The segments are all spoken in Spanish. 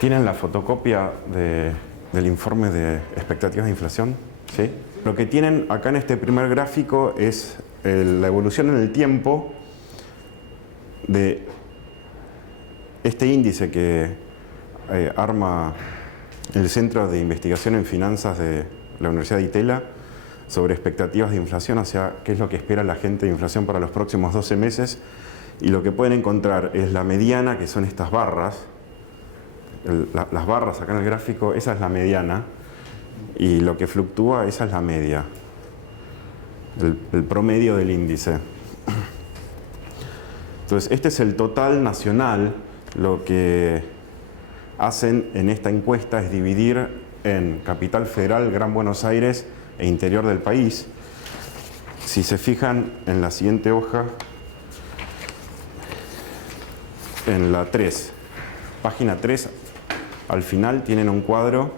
¿Tienen la fotocopia del informe de expectativas de inflación? ¿Sí? Lo que tienen acá en este primer gráfico es la evolución en el tiempo de este índice que arma el Centro de Investigación en Finanzas de la Universidad de Itela sobre expectativas de inflación, o sea, qué es lo que espera la gente de inflación para los próximos 12 meses. Y lo que pueden encontrar es la mediana, que son estas barras. Las barras acá en el gráfico, esa es la mediana. Y lo que fluctúa, esa es la media. El promedio del índice. Entonces, este es el total nacional. Lo que hacen en esta encuesta es dividir en Capital Federal, Gran Buenos Aires e interior del país. Si se fijan en la siguiente hoja, en la 3, página 3, al final tienen un cuadro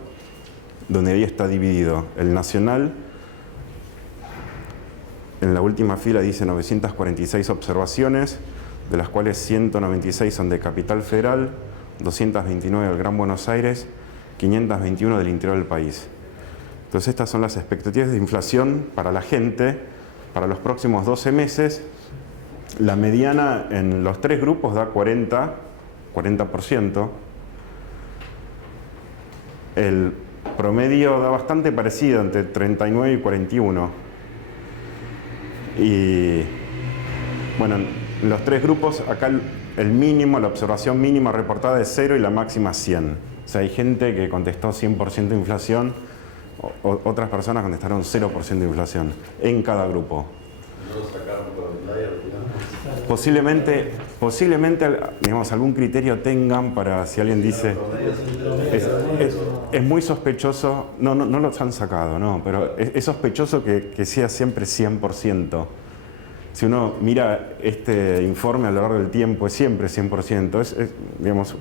donde ahí está dividido el nacional. En la última fila dice 946 observaciones, de las cuales 196 son de Capital Federal, 229 del Gran Buenos Aires, 521 del interior del país. Entonces estas son las expectativas de inflación para la gente para los próximos 12 meses. La mediana en los tres grupos da 40%. El promedio da bastante parecido, entre 39 y 41. Y bueno, en los tres grupos, acá el mínimo, la observación mínima reportada es 0 y la máxima 100. O sea, hay gente que contestó 100% de inflación, otras personas contestaron 0% de inflación en cada grupo. ¿No sacaron por el flyer al final? Posiblemente digamos, algún criterio tengan para si alguien dice... Es muy sospechoso, no los han sacado, no, pero es sospechoso que sea siempre 100%. Si uno mira este informe a lo largo del tiempo, es siempre 100%. Digamos,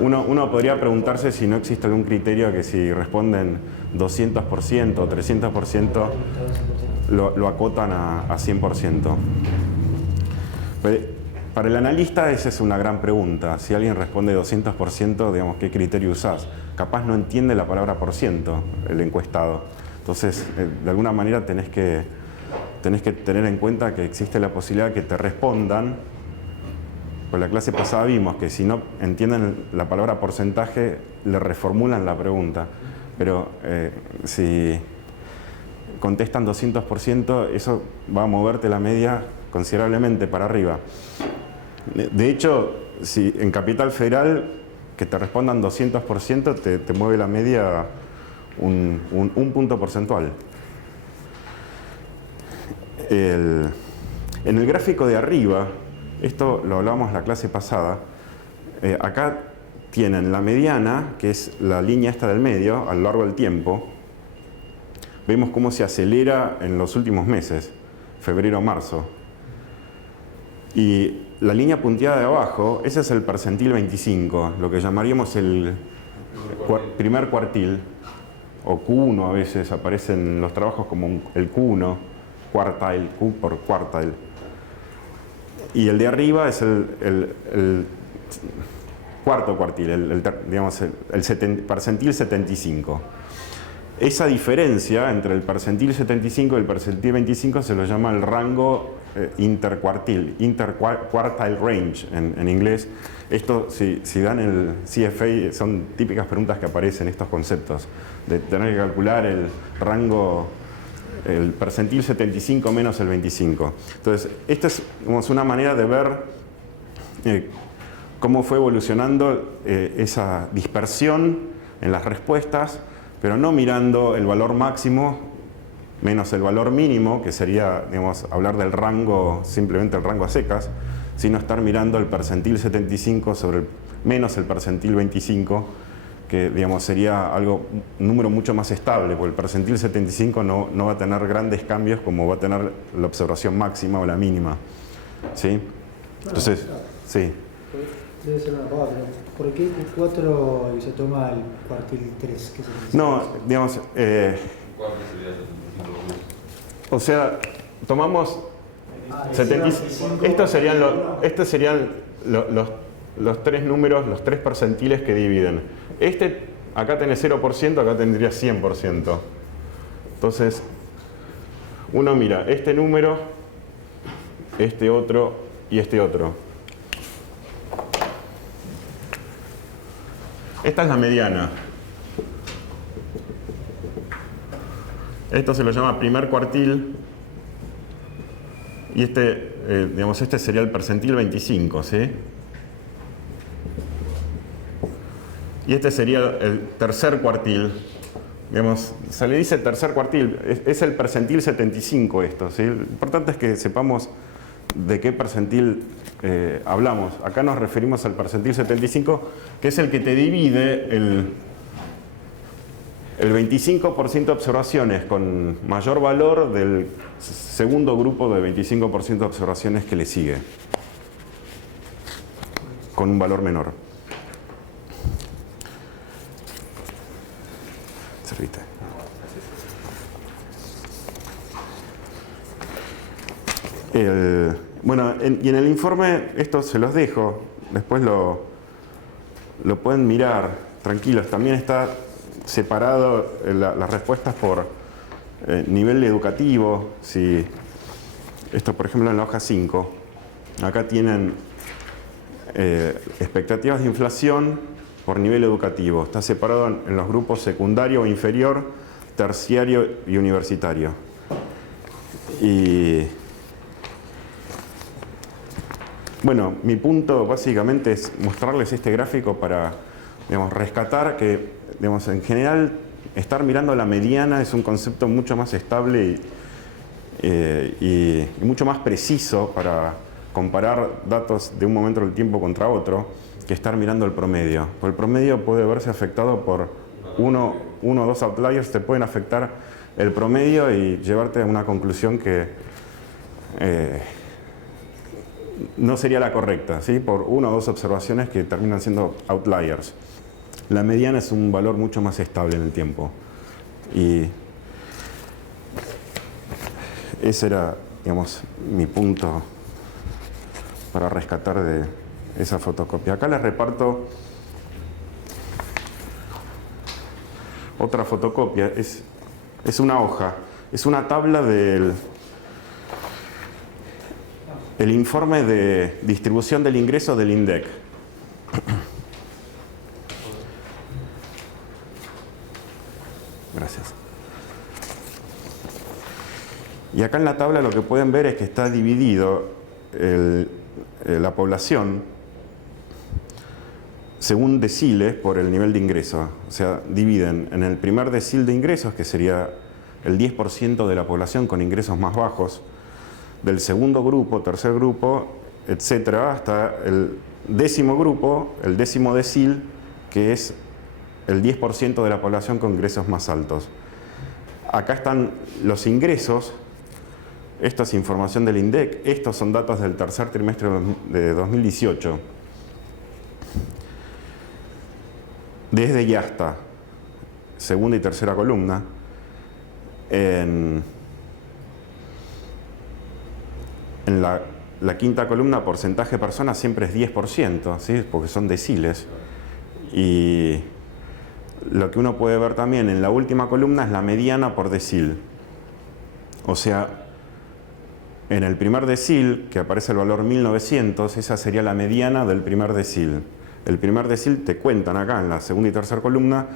uno podría preguntarse si no existe algún criterio que si responden 200% o 300% lo acotan a 100%. Para el analista esa es una gran pregunta. Si alguien responde 200%, digamos, ¿qué criterio usás? Capaz no entiende la palabra por ciento el encuestado. Entonces, de alguna manera tenés que tener en cuenta que existe la posibilidad que te respondan. Por la clase pasada vimos que si no entienden la palabra porcentaje, le reformulan la pregunta. Pero si contestan 200%, eso va a moverte la media considerablemente para arriba. De hecho, si en Capital Federal que te respondan 200% te mueve la media un punto porcentual. En el gráfico de arriba, esto lo hablábamos la clase pasada, acá tienen la mediana, que es la línea esta del medio, a lo largo del tiempo. Vemos cómo se acelera en los últimos meses, febrero-marzo. Y la línea punteada de abajo, ese es el percentil 25, lo que llamaríamos el primer cuartil, o Q1 a veces aparece en los trabajos como el Q1, quartile, Q por quartile. Y el de arriba es el cuarto cuartil, digamos el percentil 75. Esa diferencia entre el percentil 75 y el percentil 25 se lo llama el rango intercuartil, interquartile range en inglés. Esto, si dan el CFA, son típicas preguntas que aparecen estos conceptos, de tener que calcular el rango, el percentil 75 menos el 25. Entonces, esta es una manera de ver cómo fue evolucionando esa dispersión en las respuestas, pero no mirando el valor máximo menos el valor mínimo, que sería, digamos, hablar del rango, simplemente el rango a secas, sino estar mirando el percentil 75 sobre menos el percentil 25, que, digamos, sería un número mucho más estable, porque el percentil 75 no va a tener grandes cambios como va a tener la observación máxima o la mínima. ¿Sí? Entonces, sí. Debe ser una pavada, ¿por qué Q4 y se toma el cuartil 3? ¿Qué se no, digamos... o sea, tomamos... estos serían los los tres números, los tres percentiles que dividen. Acá tenés 0%, acá tendría 100%. Entonces, uno mira este número, este otro y este otro. Esta es la mediana. Esto se lo llama primer cuartil. Y este sería el percentil 25, ¿sí? Y este sería el tercer cuartil. Digamos, se le dice tercer cuartil, es el percentil 75 esto, ¿sí? Lo importante es que sepamos de qué percentil hablamos. Acá nos referimos al percentil 75, que es el que te divide el 25% de observaciones con mayor valor del segundo grupo de 25% de observaciones que le sigue, con un valor menor. Servite. Bueno, y en el informe, esto se los dejo, después lo pueden mirar, tranquilos. También está separado las respuestas por nivel educativo. Si esto, por ejemplo, en la hoja 5, acá tienen expectativas de inflación por nivel educativo. Está separado en los grupos secundario o inferior, terciario y universitario. Y bueno, mi punto básicamente es mostrarles este gráfico para, digamos, rescatar que, digamos, en general estar mirando la mediana es un concepto mucho más estable y mucho más preciso para comparar datos de un momento del tiempo contra otro que estar mirando el promedio. Porque el promedio puede verse afectado por uno o dos outliers, te pueden afectar el promedio y llevarte a una conclusión que no sería la correcta, ¿sí? Por una o dos observaciones que terminan siendo outliers. La mediana es un valor mucho más estable en el tiempo. Y ese era, digamos, mi punto para rescatar de esa fotocopia. Acá les reparto otra fotocopia. Es una hoja, es una tabla del informe de distribución del ingreso del INDEC. Gracias. Y acá en la tabla lo que pueden ver es que está dividido la población según deciles por el nivel de ingreso. O sea, dividen en el primer decil de ingresos, que sería el 10% de la población con ingresos más bajos, del segundo grupo, tercer grupo, etcétera, hasta el décimo grupo, el décimo decil, que es el 10% de la población con ingresos más altos. Acá están los ingresos. Esto es información del INDEC. Estos son datos del tercer trimestre de 2018. Desde y hasta, segunda y tercera columna, en la quinta columna, porcentaje de personas siempre es 10%, ¿sí? Porque son deciles. Y lo que uno puede ver también en la última columna es la mediana por decil. O sea, en el primer decil, que aparece el valor 1900, esa sería la mediana del primer decil. El primer decil te cuentan acá en la segunda y tercera columna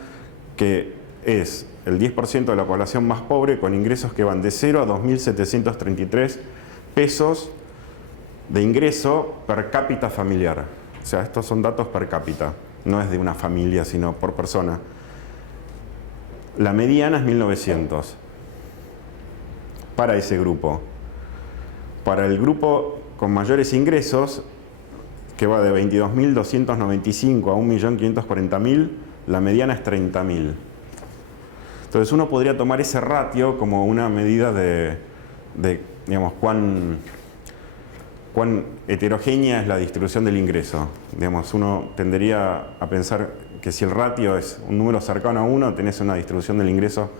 que es el 10% de la población más pobre con ingresos que van de 0 a 2.733 pesos de ingreso per cápita familiar. O sea, estos son datos per cápita, no es de una familia, sino por persona. La mediana es 1900 para ese grupo. Para el grupo con mayores ingresos, que va de 22.295 a 1.540.000, la mediana es 30.000. Entonces uno podría tomar ese ratio como una medida de digamos, cuán heterogénea es la distribución del ingreso. Digamos, uno tendería a pensar que si el ratio es un número cercano a 1, tenés una distribución del ingreso,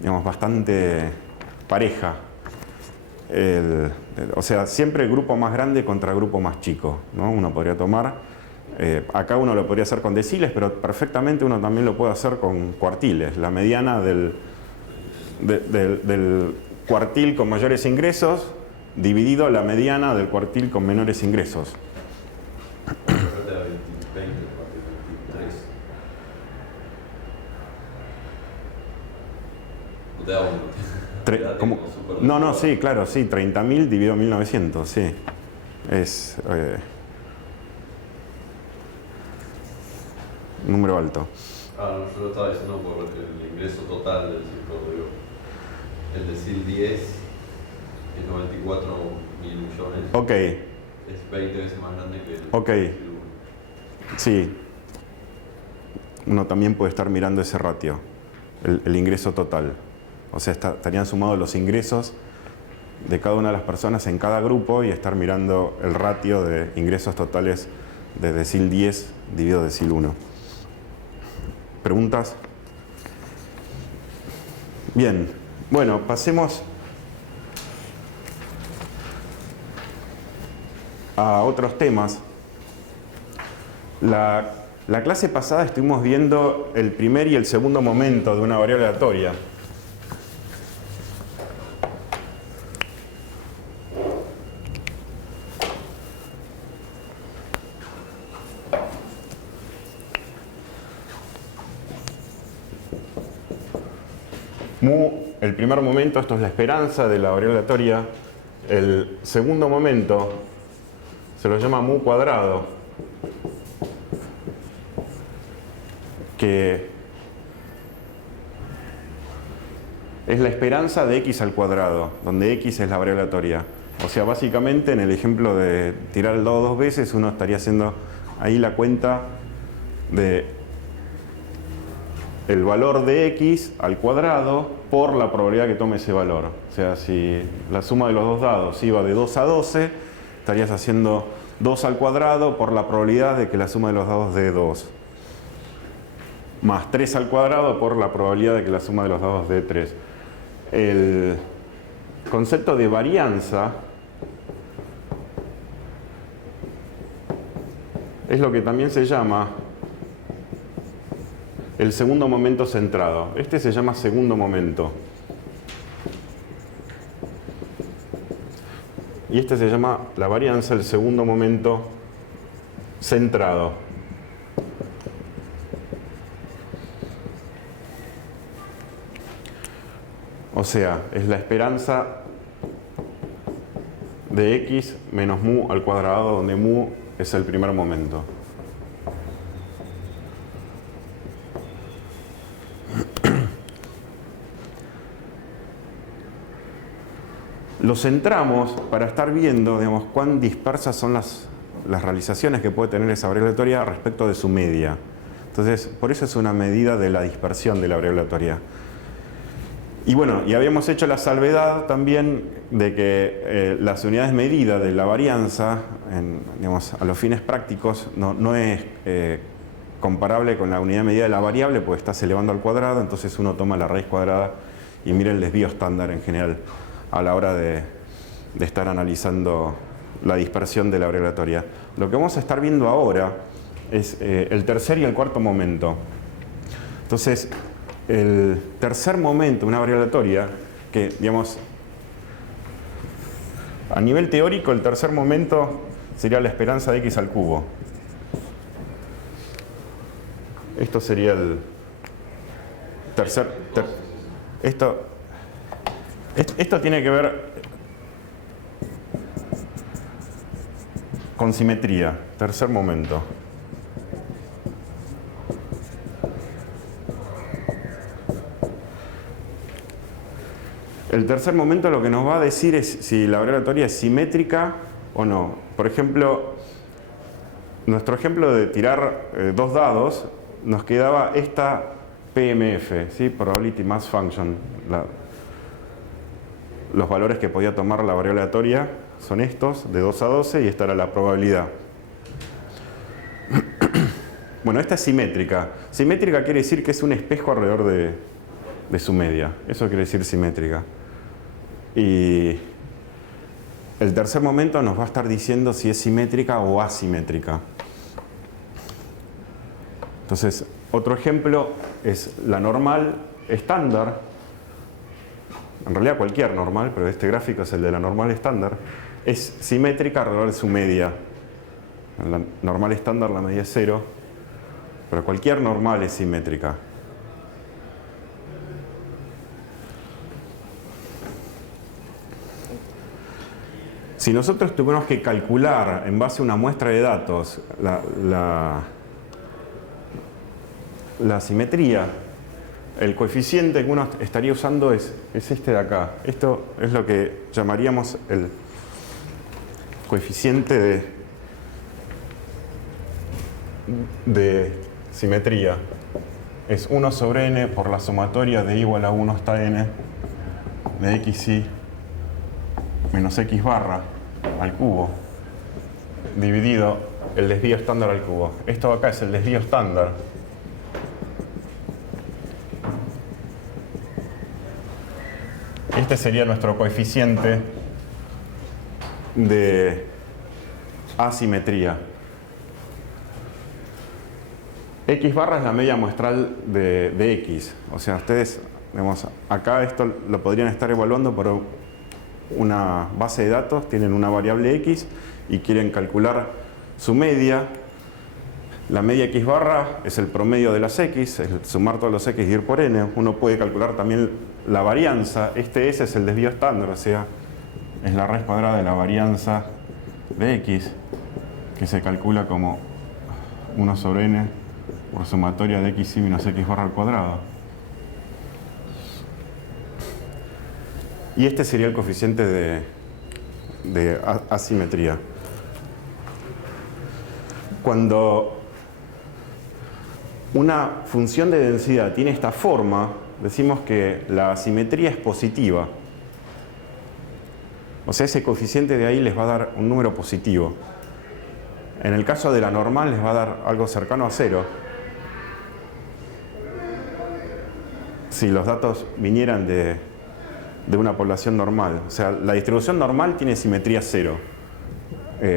digamos, bastante pareja. O sea, siempre el grupo más grande contra el grupo más chico, ¿no? Uno podría tomar, Acá uno lo podría hacer con deciles, pero perfectamente uno también lo puede hacer con cuartiles. La mediana del cuartil con mayores ingresos dividido la mediana del cuartil con menores ingresos. Te da 20, 23. No te da uno. ¿Cómo? No, sí, claro, sí, 30.000 dividido 1900, sí. Es un número alto. Yo lo estaba diciendo por el ingreso total del ciclo, digo. El decil 10 es 94.000 millones. Ok, Es 20 veces más grande que el ok, decil sí. Uno también puede estar mirando ese ratio, el ingreso total. O sea, estarían sumados los ingresos de cada una de las personas en cada grupo y estar mirando el ratio de ingresos totales de decil 10 dividido decil 1. ¿Preguntas? Bien, bueno, pasemos a otros temas. La clase pasada estuvimos viendo el primer y el segundo momento de una variable aleatoria. Mu, el primer momento, esto es la esperanza de la variable aleatoria. El segundo momento se lo llama mu cuadrado, que es la esperanza de x al cuadrado, donde x es la variable aleatoria. O sea, básicamente en el ejemplo de tirar el dado 2 veces, uno estaría haciendo ahí la cuenta de el valor de x al cuadrado por la probabilidad que tome ese valor. O sea, si la suma de los dos dados iba de 2 a 12, estarías haciendo 2 al cuadrado por la probabilidad de que la suma de los dados dé 2. Más 3 al cuadrado por la probabilidad de que la suma de los dados dé 3. El concepto de varianza es lo que también se llama el segundo momento centrado. Este se llama segundo momento. Y este se llama la varianza, el segundo momento centrado. O sea, es la esperanza de x menos mu al cuadrado, donde mu es el primer momento. Lo centramos para estar viendo, digamos, cuán dispersas son las realizaciones que puede tener esa variable aleatoria respecto de su media. Entonces, por eso es una medida de la dispersión de la variable aleatoria. Y bueno, y habíamos hecho la salvedad también de que las unidades medidas de la varianza, digamos, a los fines prácticos, no es comparable con la unidad medida de la variable, porque estás elevando al cuadrado, entonces uno toma la raíz cuadrada y mira el desvío estándar en general a la hora de estar analizando la dispersión de la variable aleatoria. Lo que vamos a estar viendo ahora es el tercer y el cuarto momento. Entonces, el tercer momento, una variable aleatoria, que digamos, a nivel teórico, el tercer momento sería la esperanza de x al cubo. Esto sería el tercer... Esto tiene que ver con simetría, tercer momento. El tercer momento lo que nos va a decir es si la variable aleatoria es simétrica o no. Por ejemplo, nuestro ejemplo de tirar dos dados, nos quedaba esta PMF, ¿sí? Probability Mass Function. Los valores que podía tomar la variable aleatoria son estos, de 2 a 12, y esta era la probabilidad. Bueno, esta es simétrica. Simétrica quiere decir que es un espejo alrededor de su media. Eso quiere decir simétrica. Y el tercer momento nos va a estar diciendo si es simétrica o asimétrica. Entonces, otro ejemplo es la normal estándar. En realidad cualquier normal, pero este gráfico es el de la normal estándar. Es simétrica alrededor de su media. En la normal estándar la media es 0, pero cualquier normal es simétrica. Si nosotros tuviéramos que calcular en base a una muestra de datos la simetría, el coeficiente que uno estaría usando es este de acá. Esto es lo que llamaríamos el coeficiente de simetría. Es 1 sobre n por la sumatoria de igual a 1 hasta n de xy menos x barra al cubo dividido el desvío estándar al cubo. Esto de acá es el desvío estándar. Este sería nuestro coeficiente de asimetría. X barra es la media muestral de X. O sea, ustedes, digamos, acá esto lo podrían estar evaluando por una base de datos, tienen una variable X y quieren calcular su media. La media X barra es el promedio de las X, es sumar todos los X y ir por N. Uno puede calcular también la varianza. Este S es el desvío estándar, o sea, es la raíz cuadrada de la varianza de X, que se calcula como 1 sobre N por sumatoria de XY menos X barra al cuadrado. Y este sería el coeficiente de asimetría. Cuando una función de densidad tiene esta forma, decimos que la asimetría es positiva. O sea, ese coeficiente de ahí les va a dar un número positivo. En el caso de la normal les va a dar algo cercano a 0. Si los datos vinieran de una población normal. O sea, la distribución normal tiene simetría 0.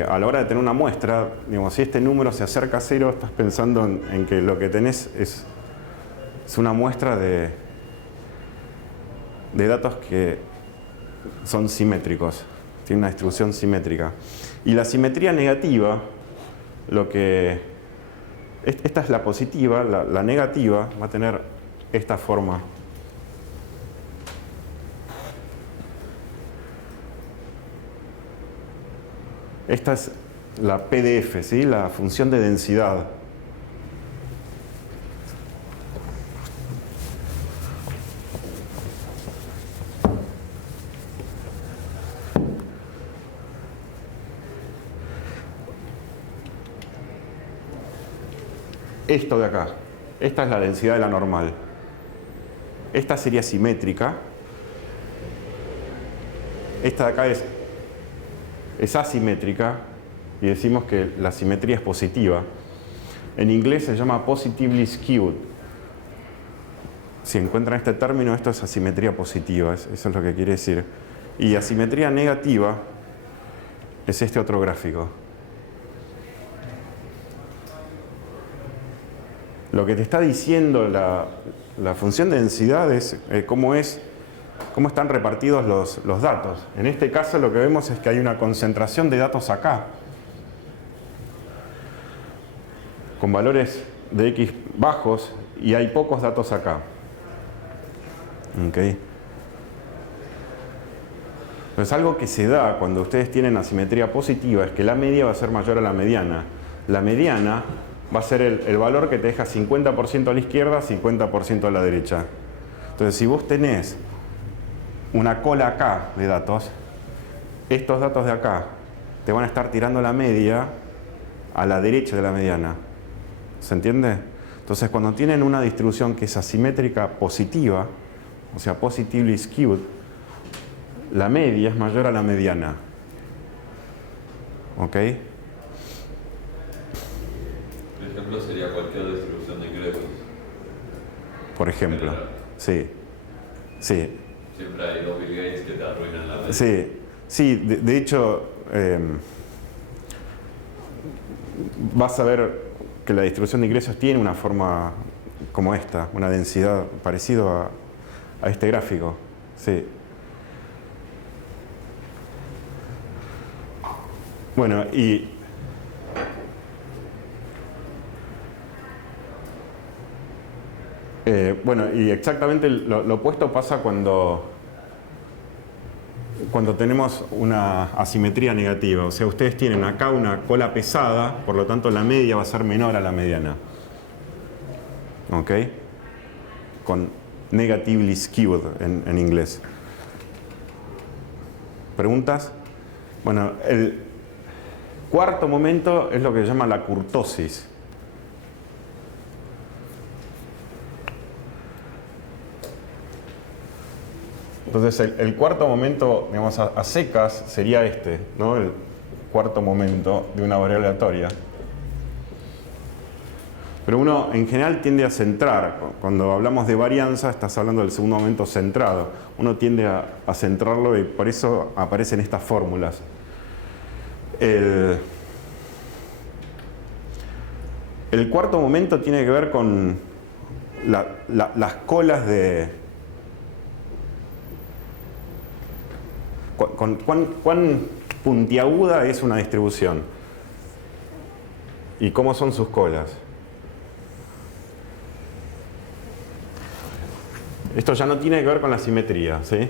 A la hora de tener una muestra, digamos, si este número se acerca a 0, estás pensando en que lo que tenés es una muestra de datos que son simétricos, tiene una distribución simétrica. Y la simetría negativa, esta es la positiva, la negativa va a tener esta forma. Esta es la PDF, ¿sí? La función de densidad. Esto de acá, esta es la densidad de la normal. Esta sería simétrica. Esta de acá es asimétrica y decimos que la simetría es positiva. En inglés se llama positively skewed. Si encuentran este término, esto es asimetría positiva, eso es lo que quiere decir. Y asimetría negativa es este otro gráfico. Lo que te está diciendo la función de densidad es cómo están repartidos los datos. En este caso lo que vemos es que hay una concentración de datos acá, con valores de X bajos, y hay pocos datos acá. ¿Okay? Entonces, algo que se da cuando ustedes tienen asimetría positiva es que la media va a ser mayor a la mediana. La mediana va a ser el valor que te deja 50% a la izquierda, 50% a la derecha. Entonces, si vos tenés una cola acá de datos, estos datos de acá te van a estar tirando la media a la derecha de la mediana. ¿Se entiende? Entonces, cuando tienen una distribución que es asimétrica positiva, o sea, positively skewed, la media es mayor a la mediana. ¿Ok? Por ejemplo, sería cualquier distribución de ingresos. Por ejemplo. Sí. Sí. Siempre hay dos Bill Gates que te arruinan la media. Sí, de hecho, vas a ver que la distribución de ingresos tiene una forma como esta, una densidad parecido a este gráfico. Sí. Bueno, y exactamente lo opuesto pasa cuando tenemos una asimetría negativa. O sea, ustedes tienen acá una cola pesada, por lo tanto la media va a ser menor a la mediana. ¿Ok? Con negatively skewed en inglés. ¿Preguntas? Bueno, el cuarto momento es lo que se llama la kurtosis. Entonces el cuarto momento, digamos, a secas sería este, ¿no? El cuarto momento de una variable aleatoria. Pero uno en general tiende a centrar. Cuando hablamos de varianza, estás hablando del segundo momento centrado. Uno tiende a centrarlo y por eso aparecen estas fórmulas. El cuarto momento tiene que ver con las colas de... cuán puntiaguda es una distribución y cómo son sus colas. Esto ya no tiene que ver con la simetría, ¿sí?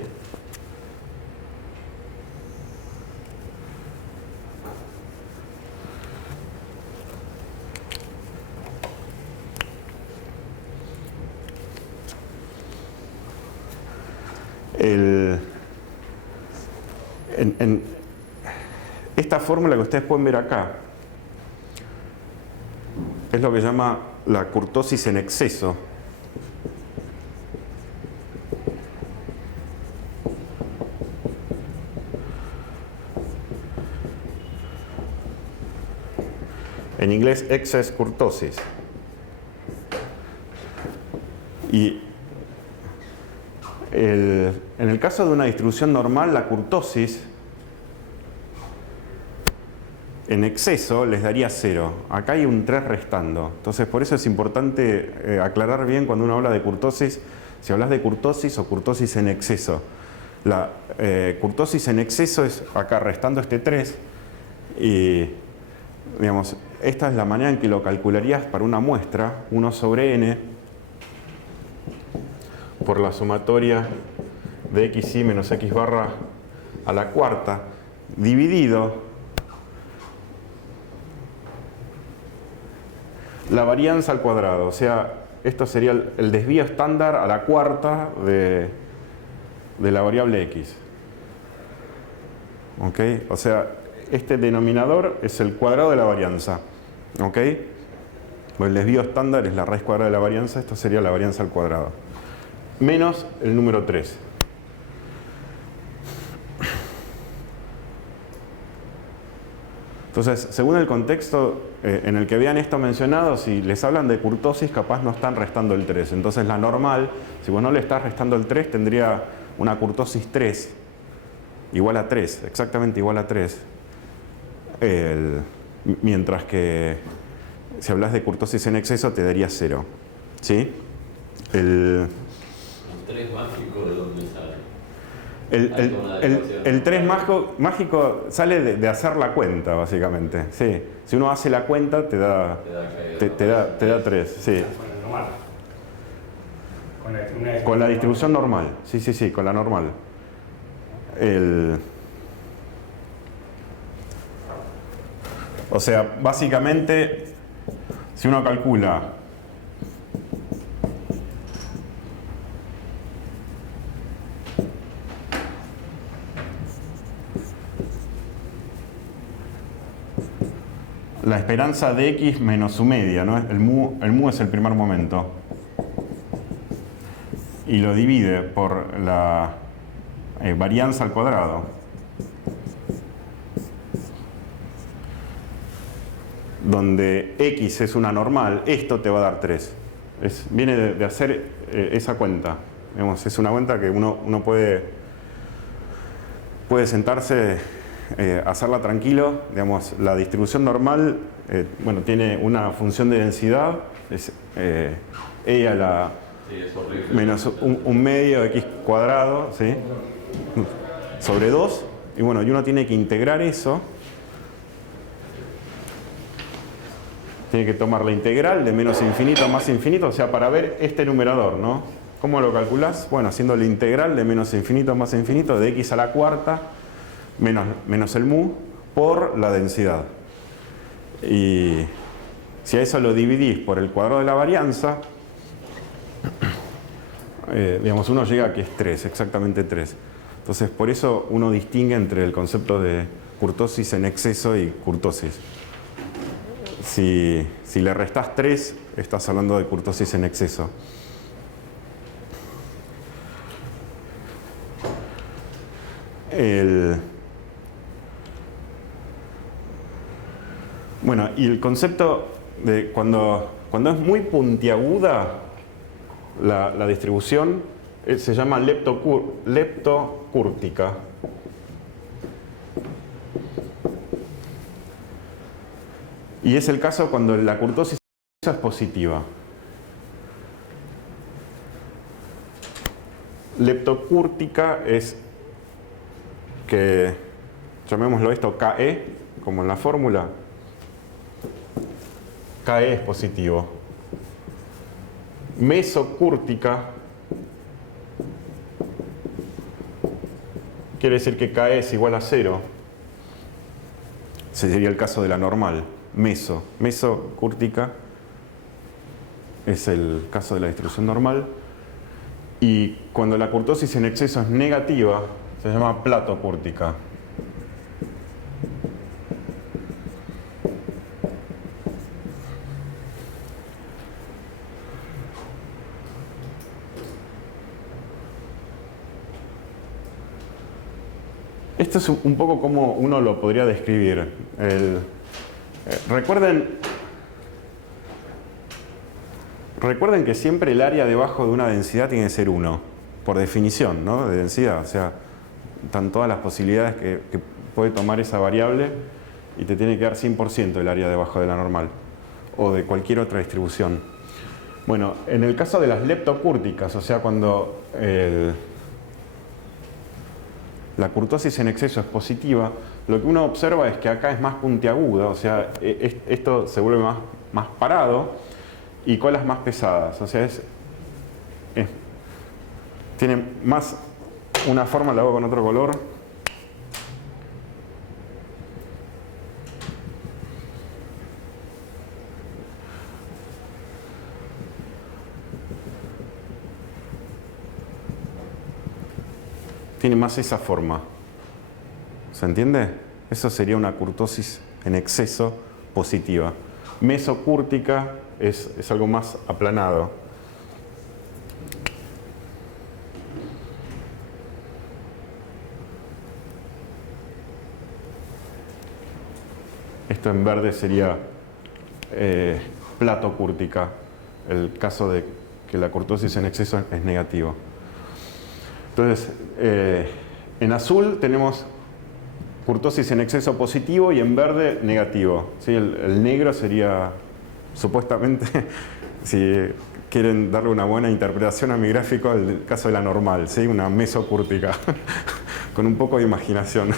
Esta fórmula que ustedes pueden ver acá es lo que se llama la kurtosis en exceso. En inglés, excess kurtosis. Y en el caso de una distribución normal, la kurtosis en exceso les daría 0. Acá hay un 3 restando. Entonces, por eso es importante aclarar bien cuando uno habla de kurtosis, si hablas de kurtosis o kurtosis en exceso. La kurtosis en exceso es acá restando este 3 y, digamos, esta es la manera en que lo calcularías para una muestra, 1 sobre n por la sumatoria de xi menos x barra a la cuarta, dividido la varianza al cuadrado. O sea, esto sería el desvío estándar a la cuarta de la variable x. ¿Ok? O sea, este denominador es el cuadrado de la varianza. ¿Ok? El desvío estándar es la raíz cuadrada de la varianza, esto sería la varianza al cuadrado. Menos el número 3. Entonces, según el contexto en el que vean esto mencionado, si les hablan de kurtosis, capaz no están restando el 3. Entonces, la normal, si vos no le estás restando el 3, tendría una kurtosis 3 igual a 3, exactamente igual a 3. Mientras que si hablas de kurtosis en exceso, te daría 0. ¿Sí? ¿El 3 mágico de dónde sale? El 3 mágico sale de hacer la cuenta, básicamente. Sí. Si uno hace la cuenta, te da 3. Sí. Con la distribución normal. Sí, con la normal. O sea, básicamente, si uno calcula la esperanza de x menos su media, ¿no? El mu es el primer momento. Y lo divide por la varianza al cuadrado. Donde x es una normal, esto te va a dar 3. Viene de hacer esa cuenta. Digamos, es una cuenta que uno puede sentarse hacerla tranquilo. Digamos, la distribución normal bueno, tiene una función de densidad, es E a la Sí, es horrible. menos un medio de x cuadrado, ¿sí? Sobre 2. Y bueno, y uno tiene que integrar eso. Tiene que tomar la integral de menos infinito a más infinito, o sea, para ver este numerador, ¿no? ¿Cómo lo calculás? Bueno, haciendo la integral de menos infinito a más infinito de x a la cuarta menos el mu por la densidad. Y si a eso lo dividís por el cuadrado de la varianza, digamos, uno llega a que es 3, exactamente 3. Entonces, por eso uno distingue entre el concepto de kurtosis en exceso y kurtosis. Si le restás 3, estás hablando de kurtosis en exceso. Bueno, y el concepto de cuando es muy puntiaguda la distribución, se llama leptocúrtica. Y es el caso cuando la kurtosis es positiva. Leptocúrtica es que, llamémoslo esto KE, como en la fórmula. KE es positivo. Mesocúrtica quiere decir que KE es igual a 0. Ese sería el caso de la normal. Mesocúrtica es el caso de la distribución normal. Y cuando la kurtosis en exceso es negativa, se llama platocúrtica. Esto es un poco como uno lo podría describir. Recuerden que siempre el área debajo de una densidad tiene que ser 1, por definición, ¿no? De densidad. O sea, están todas las posibilidades que puede tomar esa variable y te tiene que dar 100% el área debajo de la normal o de cualquier otra distribución. Bueno, en el caso de las leptocúrticas, o sea, cuando la kurtosis en exceso es positiva, lo que uno observa es que acá es más puntiaguda, o sea, esto se vuelve más parado y colas más pesadas, o sea, tiene más una forma, la hago con otro color. Tiene más esa forma. ¿Se entiende? Eso sería una kurtosis en exceso positiva. Mesocúrtica es algo más aplanado. Esto en verde sería platocúrtica, el caso de que la kurtosis en exceso es negativo. Entonces, en azul tenemos kurtosis en exceso positivo y en verde negativo. ¿Sí? El negro sería, supuestamente, si quieren darle una buena interpretación a mi gráfico, el caso de la normal, ¿sí? Una mesocúrtica, con un poco de imaginación.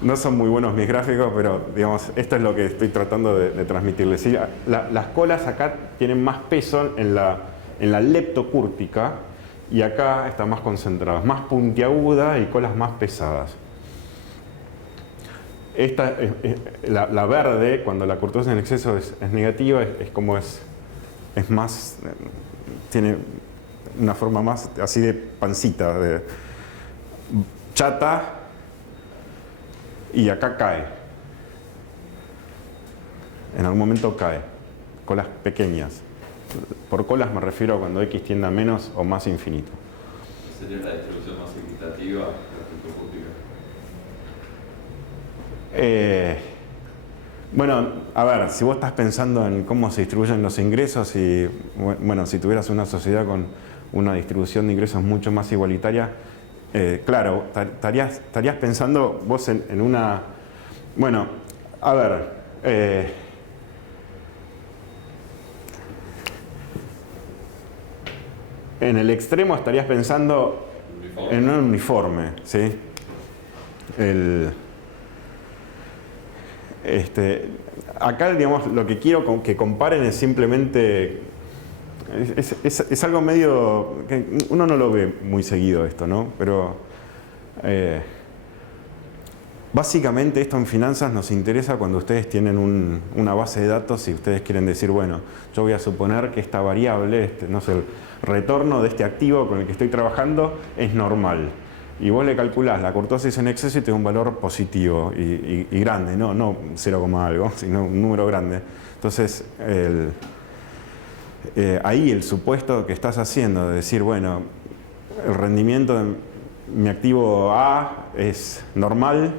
No son muy buenos mis gráficos, pero digamos, esto es lo que estoy tratando de transmitirles. ¿Sí? Las colas acá tienen más peso en la leptocúrtica y acá están más concentradas, más puntiaguda y colas más pesadas. La verde, cuando la kurtosis en exceso es negativa, es más, tiene una forma más así de pancita, de chata, y acá cae. En algún momento cae. Colas pequeñas. Por colas me refiero a cuando x tiende a menos o más infinito. ¿Sería la distribución más equitativa de la leptocúrtica? Bueno, a ver, si vos estás pensando en cómo se distribuyen los ingresos y, bueno, si tuvieras una sociedad con una distribución de ingresos mucho más igualitaria, claro, estarías pensando vos en una... Bueno, a ver... en el extremo estarías pensando en un uniforme, ¿sí? Acá, digamos, lo que quiero que comparen es simplemente... Es algo medio... que uno no lo ve muy seguido esto, ¿no? Pero... básicamente esto en finanzas nos interesa cuando ustedes tienen una base de datos y ustedes quieren decir, bueno, yo voy a suponer que esta variable, no sé, el retorno de este activo con el que estoy trabajando es normal. Y vos le calculás la kurtosis en exceso y te da un valor positivo y grande, no 0, algo, sino un número grande. Entonces, ahí el supuesto que estás haciendo de decir, bueno, el rendimiento de mi activo A es normal,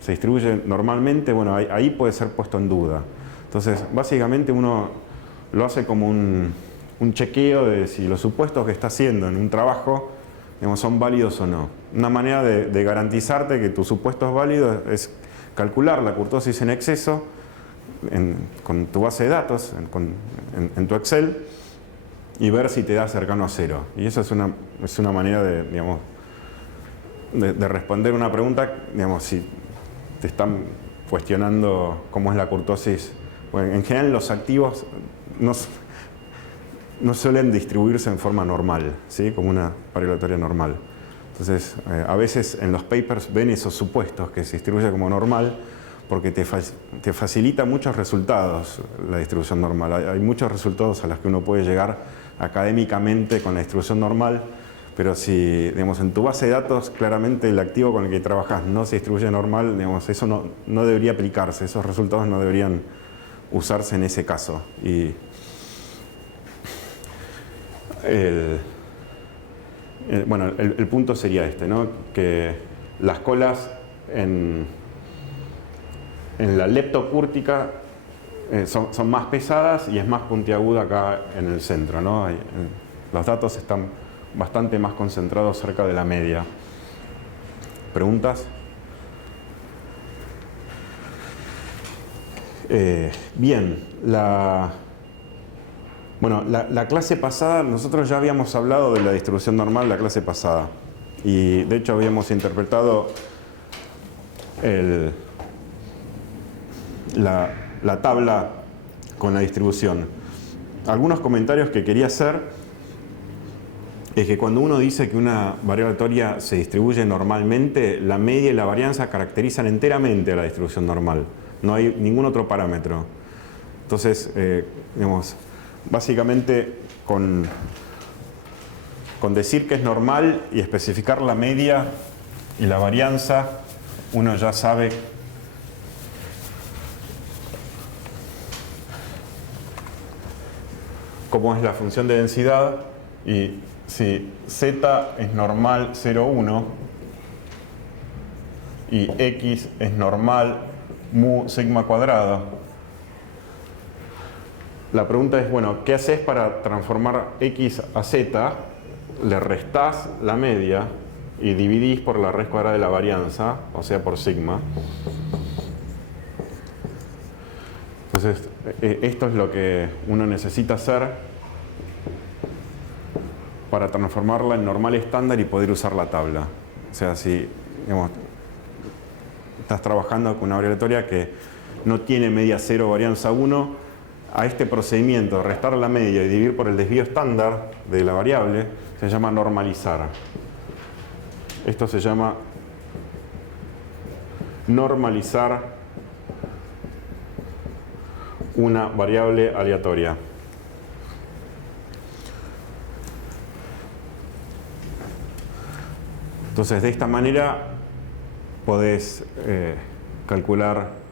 se distribuye normalmente, bueno, ahí puede ser puesto en duda. Entonces, básicamente uno lo hace como un chequeo de si los supuestos que está haciendo en un trabajo, digamos, son válidos o no. Una manera de garantizarte que tu supuesto es válido es calcular la kurtosis en exceso con tu base de datos, en tu Excel, y ver si te da cercano a 0. Y eso es una manera de, digamos, de responder una pregunta, digamos, si te están cuestionando cómo es la kurtosis. Bueno, en general los activos no suelen distribuirse en forma normal, ¿sí? Como una variolatoria normal. Entonces, a veces en los papers ven esos supuestos que se distribuye como normal porque te facilita muchos resultados la distribución normal. Hay muchos resultados a los que uno puede llegar académicamente con la distribución normal, pero si, digamos, en tu base de datos claramente el activo con el que trabajas no se distribuye normal, digamos, eso no debería aplicarse, esos resultados no deberían usarse en ese caso. Y bueno, el punto sería este, ¿no? Que las colas en la leptocúrtica son más pesadas y es más puntiaguda acá en el centro, ¿no? Los datos están bastante más concentrados cerca de la media. ¿Preguntas? Bien, la clase pasada, nosotros ya habíamos hablado de la distribución normal la clase pasada. Y de hecho habíamos interpretado la tabla con la distribución. Algunos comentarios que quería hacer es que cuando uno dice que una variolatoria se distribuye normalmente, la media y la varianza caracterizan enteramente a la distribución normal. No hay ningún otro parámetro. Entonces, digamos, básicamente con decir que es normal y especificar la media y la varianza, uno ya sabe cómo es la función de densidad y si z es normal 0,1 y x es normal mu sigma cuadrado. La pregunta es, bueno, ¿qué haces para transformar x a z? Le restás la media y dividís por la raíz cuadrada de la varianza, o sea, por sigma. Entonces, esto es lo que uno necesita hacer para transformarla en normal estándar y poder usar la tabla. O sea, si, digamos, estás trabajando con una variolatoria que no tiene media 0 o varianza 1, a este procedimiento, restar la media y dividir por el desvío estándar de la variable, se llama normalizar. Esto se llama normalizar una variable aleatoria. Entonces, de esta manera podés calcular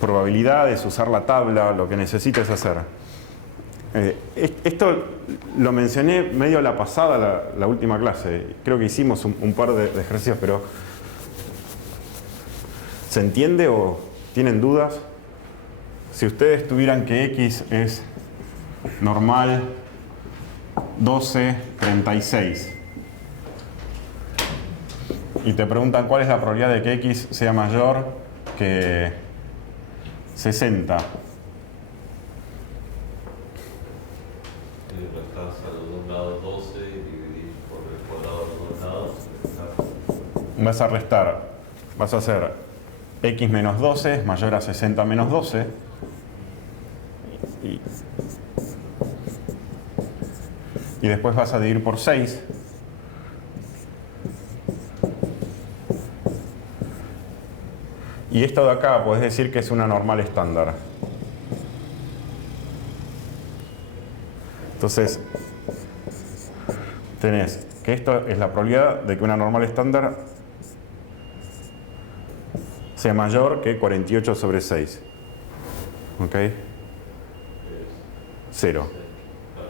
probabilidades, usar la tabla, lo que necesites hacer. Esto lo mencioné medio la pasada, la última clase. Creo que hicimos un par de ejercicios, pero ¿se entiende o tienen dudas? Si ustedes tuvieran que x es normal 12, 36. Y te preguntan cuál es la probabilidad de que x sea mayor que 60. Restás a los dos lados 12 y dividís por el cuadrado de los dos lados. Vas a restar, vas a hacer x menos 12 es mayor a 60 menos 12. Y después vas a dividir por 6. Y esto de acá podés decir que es una normal estándar. Entonces, tenés que esto es la probabilidad de que una normal estándar sea mayor que 48 sobre 6. ¿Ok? 0.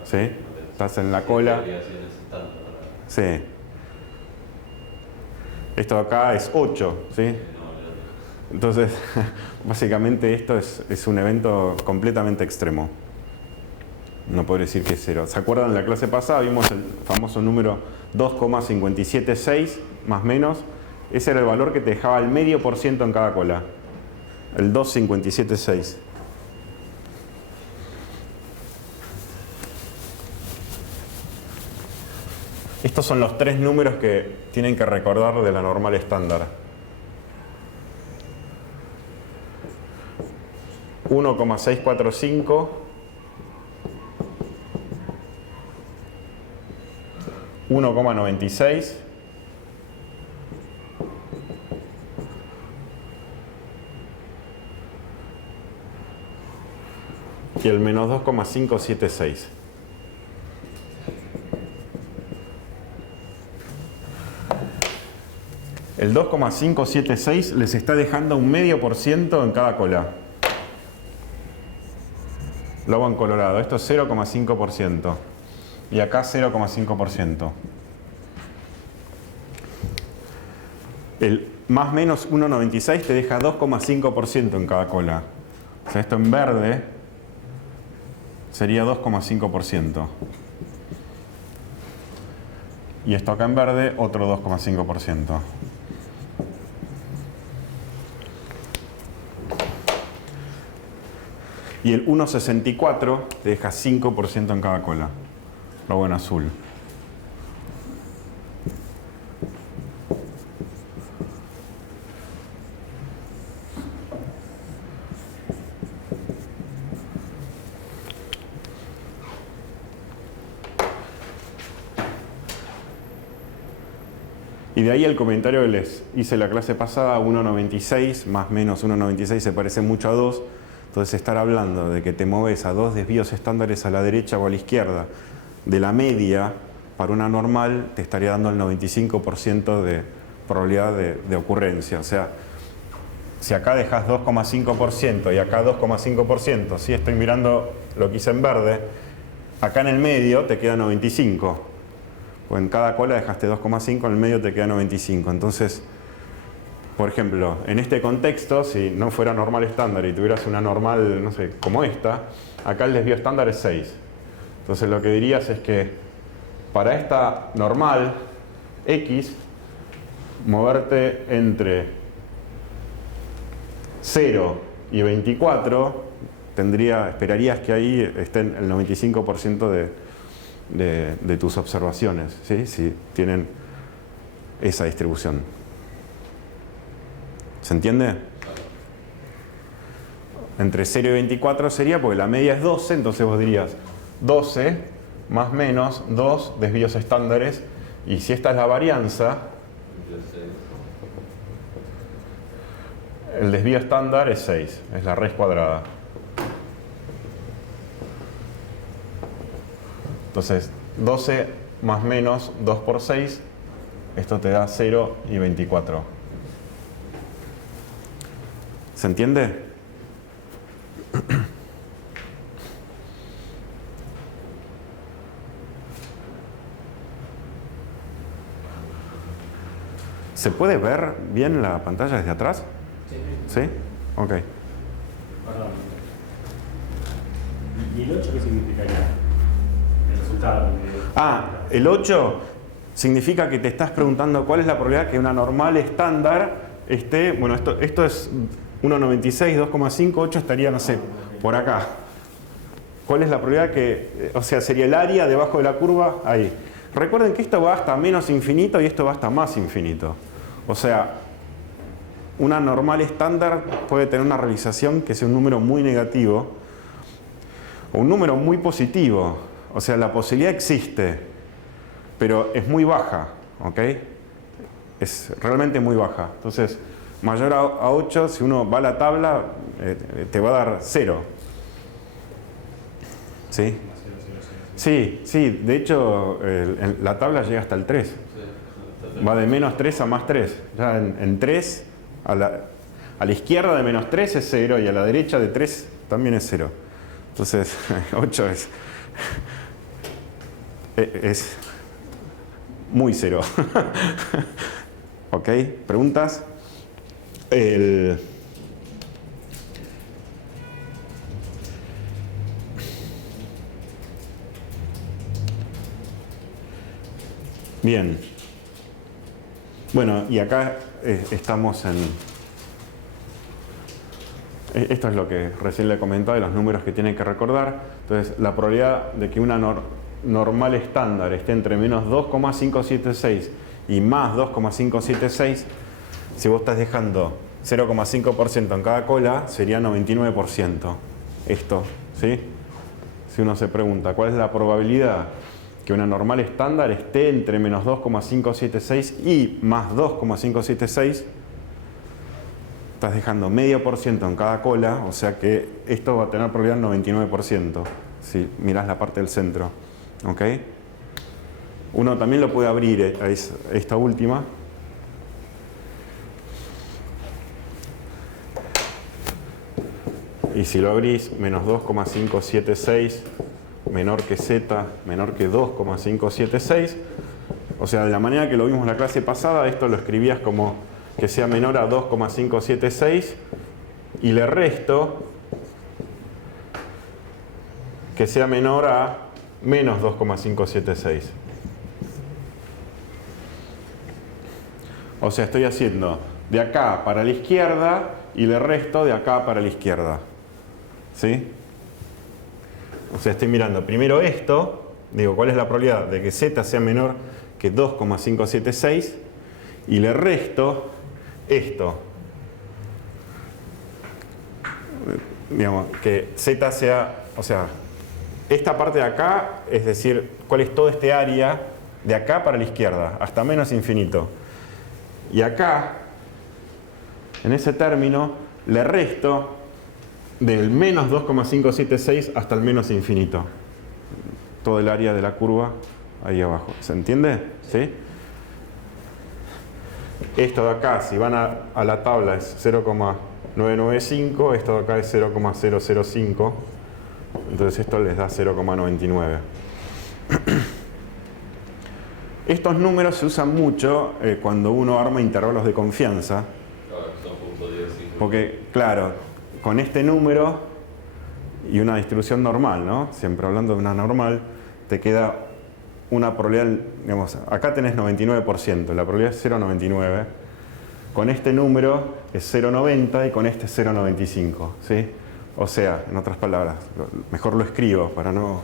¿Sí? Estás en la cola. Sí. Esto de acá es 8. ¿Sí? Entonces, básicamente esto es un evento completamente extremo. No puedo decir que es 0. ¿Se acuerdan? En la clase pasada vimos el famoso número 2,576 más menos. Ese era el valor que te dejaba el medio por ciento en cada cola. El 2,576. Estos son los 3 números que tienen que recordar de la normal estándar. 1,645, 1,96 y el menos 2,576. El 2,576 les está dejando un medio por ciento en cada cola. Lo hago en colorado. Esto es 0,5%. Y acá 0,5%. El más menos 1,96 te deja 2,5% en cada cola. O sea, esto en verde sería 2,5%. Y esto acá en verde, otro 2,5%. Y el 1,64 te deja 5% en cada cola. Lo hago en azul. Y de ahí el comentario que les hice la clase pasada, 1,96 más menos 1,96 se parece mucho a 2. Entonces estar hablando de que te mueves a 2 desvíos estándares a la derecha o a la izquierda de la media para una normal te estaría dando el 95% de probabilidad de ocurrencia. O sea, si acá dejas 2,5% y acá 2,5%, si estoy mirando lo que hice en verde, acá en el medio te queda 95. O en cada cola dejaste 2,5, en el medio te queda 95. Entonces, por ejemplo, en este contexto, si no fuera normal estándar y tuvieras una normal, no sé, como esta, acá el desvío estándar es 6. Entonces lo que dirías es que para esta normal, X, moverte entre 0 y 24, esperarías que ahí estén el 95% de tus observaciones, ¿sí? Si tienen esa distribución. ¿Se entiende? Entre 0 y 24 sería, porque la media es 12, entonces vos dirías 12 más menos 2 desvíos estándares, y si esta es la varianza, el desvío estándar es 6, es la raíz cuadrada. Entonces 12 más menos 2 por 6, esto te da 0 y 24. ¿Se entiende? ¿Se puede ver bien la pantalla desde atrás? Sí. ¿Sí? Ok. Perdón. ¿Y el 8 qué significaría? El resultado está. El 8 significa que te estás preguntando cuál es la probabilidad que una normal estándar esté, bueno, esto es 1,96, 2,5, 8 estaría, no sé, por acá. ¿Cuál es la probabilidad que, o sea, sería el área debajo de la curva? Ahí. Recuerden que esto va hasta menos infinito y esto va hasta más infinito. O sea, una normal estándar puede tener una realización que sea un número muy negativo o un número muy positivo. O sea, la posibilidad existe, pero es muy baja, ¿ok? Es realmente muy baja. Entonces, mayor a 8, si uno va a la tabla, te va a dar 0. ¿Sí? Sí, de hecho, la tabla llega hasta el 3. Va de menos 3 a más 3. Ya en 3, a la izquierda de menos 3 es 0 y a la derecha de 3 también es 0. Entonces, 8 es muy 0. ¿Ok? ¿Preguntas? Bien. Bueno, y acá estamos en... Esto es lo que recién le comentaba de los números que tienen que recordar. Entonces, la probabilidad de que una normal estándar esté entre menos 2,576 y más 2,576, si vos estás dejando 0,5% en cada cola, sería 99%. Esto, ¿sí? Si uno se pregunta, ¿cuál es la probabilidad que una normal estándar esté entre menos 2,576 y más 2,576? Estás dejando 0,5% en cada cola, o sea que esto va a tener probabilidad del 99%, si mirás la parte del centro. ¿Ok? Uno también lo puede abrir a esta última. Y si lo abrís, menos 2,576 menor que z, menor que 2,576. O sea, de la manera que lo vimos en la clase pasada, esto lo escribías como que sea menor a 2,576 y le resto que sea menor a menos 2,576. O sea, estoy haciendo de acá para la izquierda y le resto de acá para la izquierda. ¿Sí? O sea, estoy mirando primero esto, digo, ¿cuál es la probabilidad de que z sea menor que 2,576? Y le resto esto. Digamos, que z sea, o sea, esta parte de acá, es decir, cuál es todo este área de acá para la izquierda, hasta menos infinito. Y acá, en ese término, le resto del menos 2,576 hasta el menos infinito. Todo el área de la curva ahí abajo. ¿Se entiende? ¿Sí? Esto de acá, si van a la tabla, es 0,995. Esto de acá es 0,005. Entonces esto les da 0,99. Estos números se usan mucho cuando uno arma intervalos de confianza. Porque, claro, con este número y una distribución normal, ¿no? Siempre hablando de una normal, te queda una probabilidad, digamos, acá tenés 99%, la probabilidad es 0,99. Con este número es 0,90 y con este es 0,95, ¿sí? O sea, en otras palabras, mejor lo escribo para no...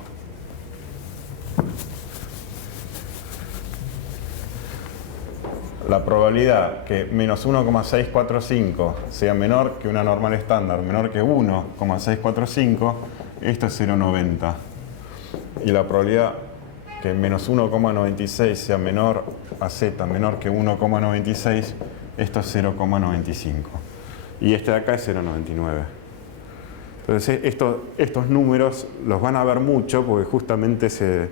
La probabilidad que menos 1,645 sea menor que una normal estándar, menor que 1,645, esto es 0,90. Y la probabilidad que menos 1,96 sea menor a z, menor que 1,96, esto es 0,95. Y este de acá es 0,99. Entonces estos números los van a ver mucho porque justamente se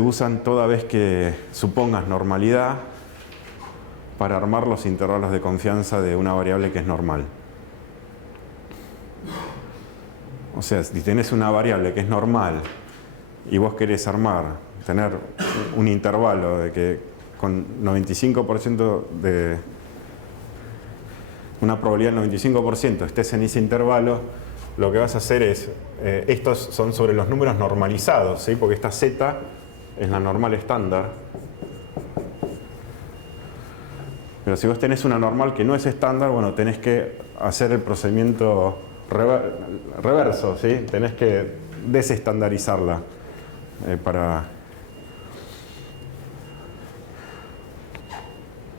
usan toda vez que supongas normalidad para armar los intervalos de confianza de una variable que es normal. O sea, si tenés una variable que es normal y vos querés tener un intervalo de que con 95% de una probabilidad del 95% estés en ese intervalo, lo que vas a hacer es, estos son sobre los números normalizados, ¿sí? Porque esta z es la normal estándar. Pero si vos tenés una normal que no es estándar, bueno, tenés que hacer el procedimiento reverso, ¿sí? Tenés que desestandarizarla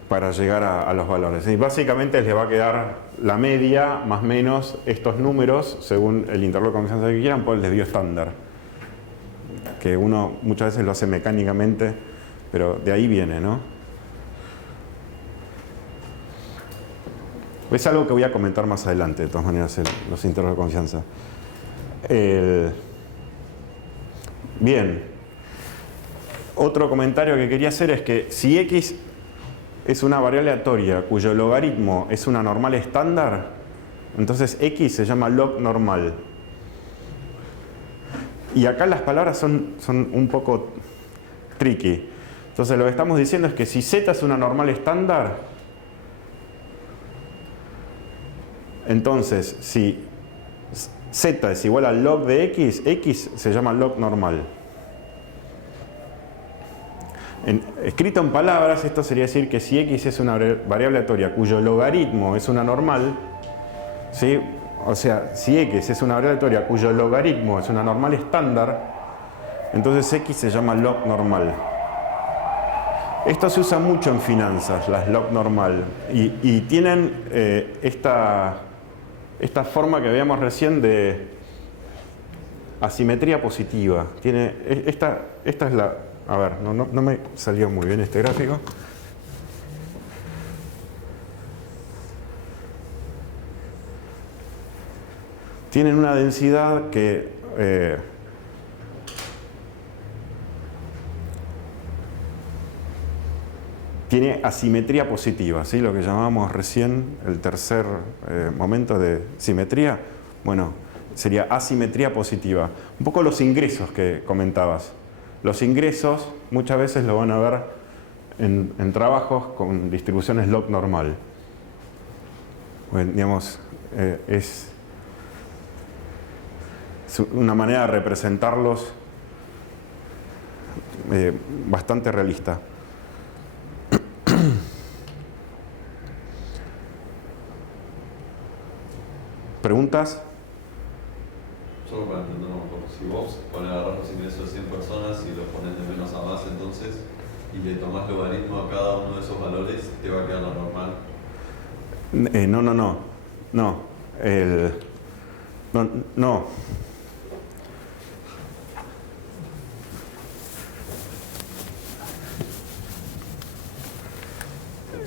para llegar a los valores. Y básicamente les va a quedar la media más menos estos números, según el intervalo de confianza que quieran, por el desvío estándar. Que uno muchas veces lo hace mecánicamente, pero de ahí viene, ¿no? Es algo que voy a comentar más adelante, de todas maneras, los intervalos de confianza. Bien. Otro comentario que quería hacer es que si x es una variable aleatoria cuyo logaritmo es una normal estándar, entonces x se llama log normal. Y acá las palabras son un poco tricky. Entonces lo que estamos diciendo es que si z es una normal estándar, entonces si z es igual al log de x se llama log normal. Escrito en palabras, esto sería decir que si x es una variable aleatoria cuyo logaritmo es una normal, ¿sí? O sea, si x es una variable aleatoria cuyo logaritmo es una normal estándar, entonces x se llama log normal. Esto se usa mucho en finanzas, las log normal, y tienen esta forma que veíamos recién de asimetría positiva. Esta es la... A ver, no me salió muy bien este gráfico. Tienen una densidad que tiene asimetría positiva, ¿sí? Lo que llamábamos recién el tercer momento de simetría, bueno, sería asimetría positiva. Un poco los ingresos que comentabas. Los ingresos muchas veces lo van a ver en trabajos con distribuciones log normal. Bueno, digamos, es una manera de representarlos bastante realista. ¿Preguntas? Solo para entenderlo mejor, si vos agarrás los ingresos de 100 personas y los pones de menos a más entonces y le tomás logaritmo a cada uno de esos valores, te va a quedar la normal. No.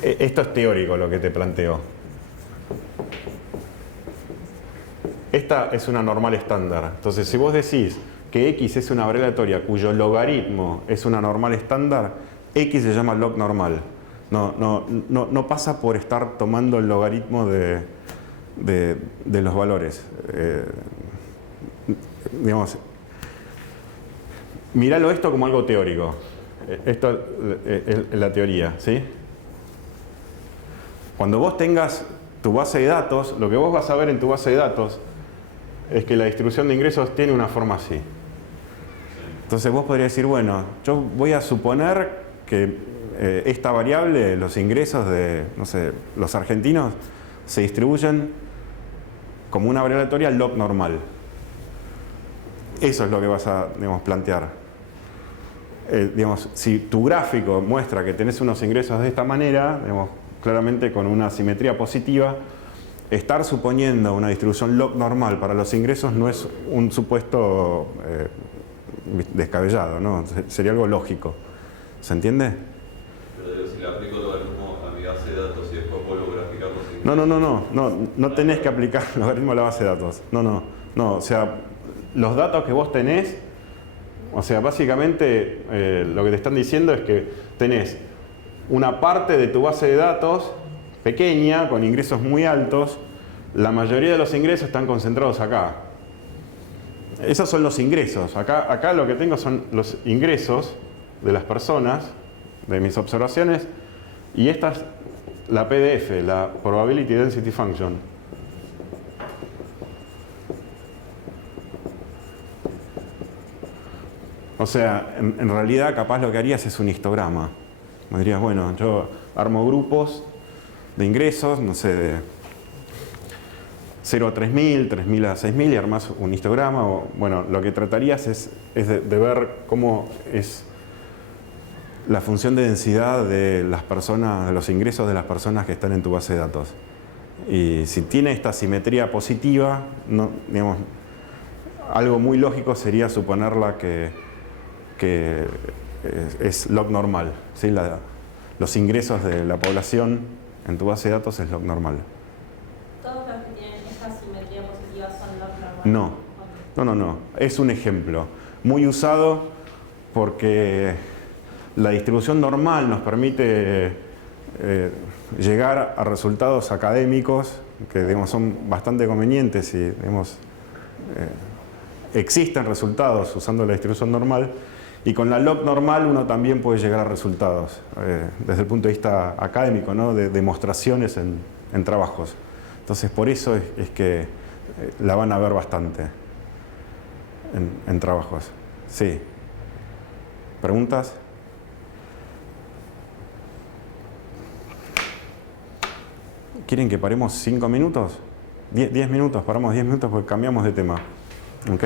Esto es teórico lo que te planteo. Esta es una normal estándar. Entonces, si vos decís que x es una variable aleatoria cuyo logaritmo es una normal estándar, x se llama log normal. No pasa por estar tomando el logaritmo de los valores. Digamos, míralo esto como algo teórico. Esto es la teoría, ¿sí? Cuando vos tengas tu base de datos, lo que vos vas a ver en tu base de datos es que la distribución de ingresos tiene una forma así. Entonces vos podrías decir, bueno, yo voy a suponer que esta variable, los ingresos de, no sé, los argentinos, se distribuyen como una variable aleatoria log normal. Eso es lo que vas a, digamos, plantear. Digamos, si tu gráfico muestra que tenés unos ingresos de esta manera, digamos, claramente con una simetría positiva, estar suponiendo una distribución log normal para los ingresos no es un supuesto descabellado, ¿no? Sería algo lógico. ¿Se entiende? Pero digo, si le aplico el logaritmo a mi base de datos y después vuelvo a graficar los ingresos... No tenés que aplicar el logaritmo a la base de datos. No, o sea, los datos que vos tenés, o sea, básicamente lo que te están diciendo es que tenés una parte de tu base de datos pequeña, con ingresos muy altos. La mayoría de los ingresos están concentrados acá. Esos son los ingresos. Acá lo que tengo son los ingresos de las personas, de mis observaciones, y esta es la PDF, la Probability Density Function. O sea, en realidad capaz lo que harías es un histograma. Me dirías, bueno, yo armo grupos de ingresos, no sé, de 0 a 3000, 3000 a 6000 y armás un histograma. O, bueno, lo que tratarías es de ver cómo es la función de densidad de las personas, de los ingresos de las personas que están en tu base de datos. Y si tiene esta simetría positiva, no, digamos, algo muy lógico sería suponerla que es log normal, ¿sí? Los ingresos de la población en tu base de datos es log normal. ¿Todos los que tienen esta simetría positiva son log normal? No. Es un ejemplo muy usado porque la distribución normal nos permite llegar a resultados académicos que, digamos, son bastante convenientes y, digamos, existen resultados usando la distribución normal, y con la log normal uno también puede llegar a resultados desde el punto de vista académico, ¿no? De demostraciones en trabajos. Entonces por eso es que la van a ver bastante en trabajos. Sí. ¿Preguntas? ¿Quieren que paremos 5 minutos? 10 minutos, paramos 10 minutos porque cambiamos de tema. ¿Ok?